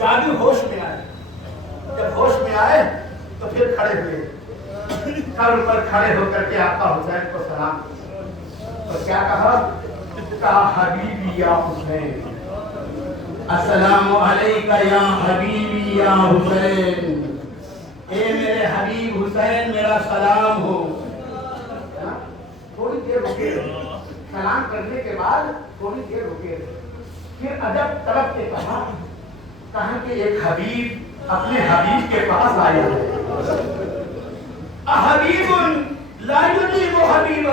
جابر ہوش میں آئے. جب ہوش میں آئے تو پھر کھڑے ہوئے. سر پر کھڑے ہو کر کے آقا حسین کو سلام تو کیا کہا؟ کہا حبیبی یا حسین، السلام علیکہ یا حبیبی یا حسین، اے میرے حبیب حسین میرا سلام ہو. تھوڑی دیر رکے، سلام کرنے کے بعد تھوڑی دیر رکے، پھر ادب طلب کے کہا کہ ایک حبیب اپنے حبیب کے پاس آیا ہے. حبیب لا یجیب حبیبہ،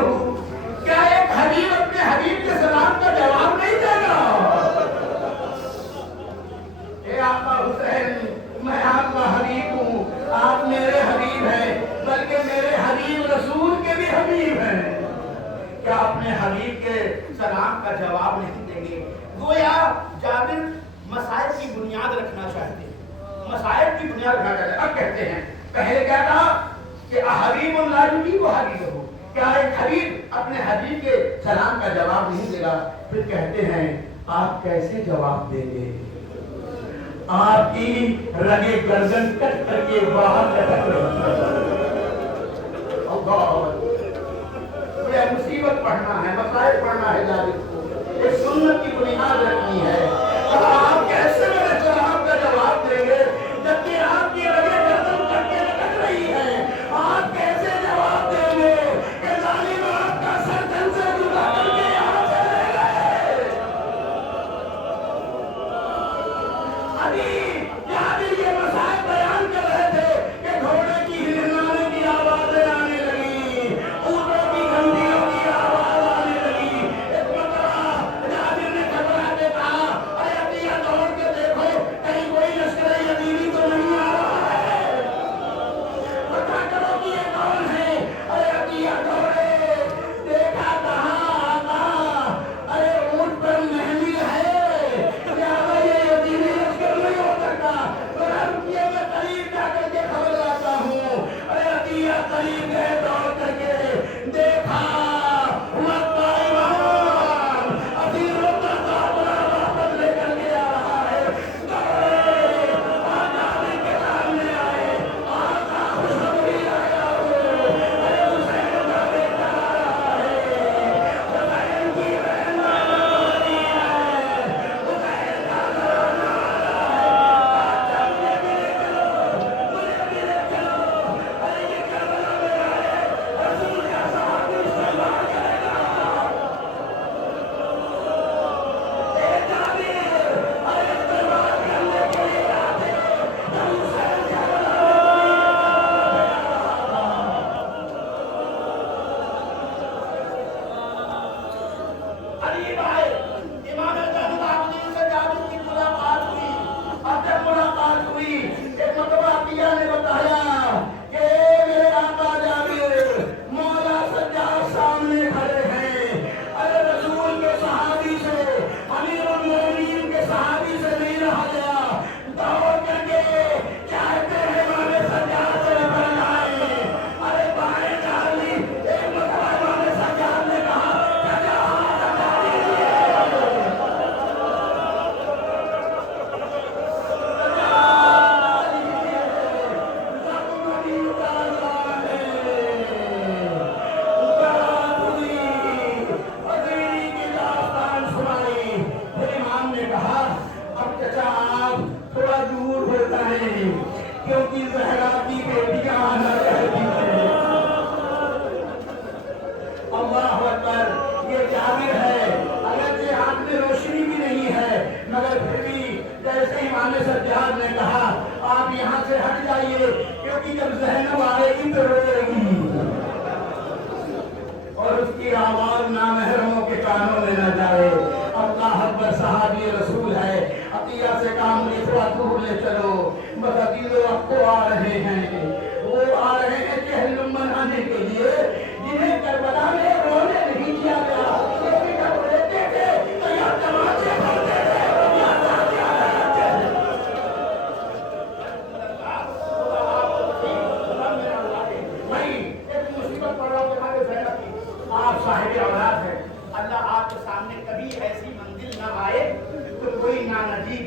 کیا ایک حبیب اپنے حبیب کے سلام کا جواب نہیں دے گا؟ اے آقا حسین، میں آپ کا حبیب ہوں، آپ میرے حبیب ہیں، بلکہ میرے حبیب رسول کے بھی حبیب ہیں، کیا اپنے حبیب کے سلام کا جواب نہیں دیں گے؟ گویا جابر مسائل کی بنیاد رکھنا چاہتے ہیں، مسائل کی بنیاد رکھنا چاہتے ہیں. اب کہتے ہیں پہلے کیا کہا کہ حبیب لا یجیب حبیبہ، کیا ایک حبیب اپنے حبیب کے سلام کا جواب نہیں دے گا؟ پھر کہتے ہیں آپ کیسے جواب دیں گے؟ آپ کی رگے گردن کٹ کر کے باہر لٹک رہی. یہ مصیبت پڑھنا ہے، مسائل پڑھنا ہے، جابر کو ایک سنت کی بنیاد رکھنی ہے. اور آپ کیسے میرے سلام کا جواب دیں گے جبکہ آپ کی رگے گردن کٹ کے لٹک رہی ہے؟ آپ کیسے جواب دیں گے کہ ظالم آپ کا سر جن سے جدا کر کے یہاں سے لے گئے؟ ابھی جابر یہ مسائل بیان کر رہے تھے کہ گھوڑے کی ہرنانے کی آوازیں آنے لگی، اونٹوں کی گھنٹیوں کی آواز آنے لگی. ایک مرتبہ جابر نے گھبرا کے کہا اے عطیہ دوڑ کے دیکھو کہیں کوئی لشکر یزیدی تو نہیں آ رہا ہے، پتہ کرو کہ یہ کون ہے. ارے عطیہ دوڑے، دیکھا کہاں ارے اونٹ پر محمل ہے، لہٰذا یہ یزیدی لشکر نہیں ہو سکتا. ذرا رکیے میں قریب جا کر کے خبر لاتا ہوں. ارے عطیہ قریب گئے، دوڑ کر کے دیکھا مکہ امام اسیروں کا قافلہ واپس لے کر کے آ رہا ہے. دوڑے اور جابر کے سامنے آئے، آقا خوشخبری لایا ہوں، ارے حسین کا بیٹا آ رہا ہے، حسین کی بہن آ رہی ہے، حسین کا گھرانا آ رہا ہے. اچھا مجھے بھی لے چلو، مجھے بھی لے چلو. ارے یہ کربلا میں آئے، رسول کا صحابی استقبال کرے گا. اے جابر، ارے استقبال کرنے کے لیے آتے جب حسین کربلا میں زمین پہ آ رہا تھا. قریب آئے، امام زین العابدین سے جابر کی ملاقات ہوئی. اور جب ملاقات ہوئی ایک مرتبہ عطیہ نے بتایا کہ اے میرے آقا جابر، مولا سجاد سامنے کھڑے ہیں. ارے رسول کے صحابی سے، امیر المومنین کے صحابی سے نہیں رہا گیا، دوڑ کر کے چاہتے ہیں امام سجاد سے نکل جائیں. ارے بائیں ڈال لی. ایک مرتبہ امام سجاد نے کہا چچا ہاتھ ہٹا دیجیے، زخم ابھی اتار رہا ہے. بات ہوئی، وزیری کی داستان سنائی. پھر امام نے کہا اب چچا آپ تھوڑا دور ہوتا ہے کیونکہ زہرا کی بیٹیاں آنا چاہتی ہیں. اللہ اکبر. یہ جابر ہے، اگرچہ آنکھ میں روشنی بھی نہیں ہے مگر پھر بھی جیسے امام سجاد نے کہا آپ یہاں سے ہٹ جائیے کیونکہ جب زینب آئے گی تو روئے گی اور اس کی آواز نامحرموں کے کانوں میں نہ جائے. اللہ اکبر. صحابی رسول ہے. عطیہ سے کام نہیں، تھوڑا دور لے چلو. بس عقیدو آپ کو آ رہے ہیں، وہ آ رہے ہیں چہلم منانے کے لیے جنہیں کربلا میں رونے نہیں دیا گیا. کیونکہ جب روتے تھے تو یا تماچے پڑتے تھے یا تالیاں بجاتے تھے. بھائی ایک مصیبت پڑ رہا ہوں جناب زینب کی. آپ صاحب اولاد ہیں، اللہ آپ کے سامنے کبھی ایسی منزل نہ آئے تو کوئی نانجیب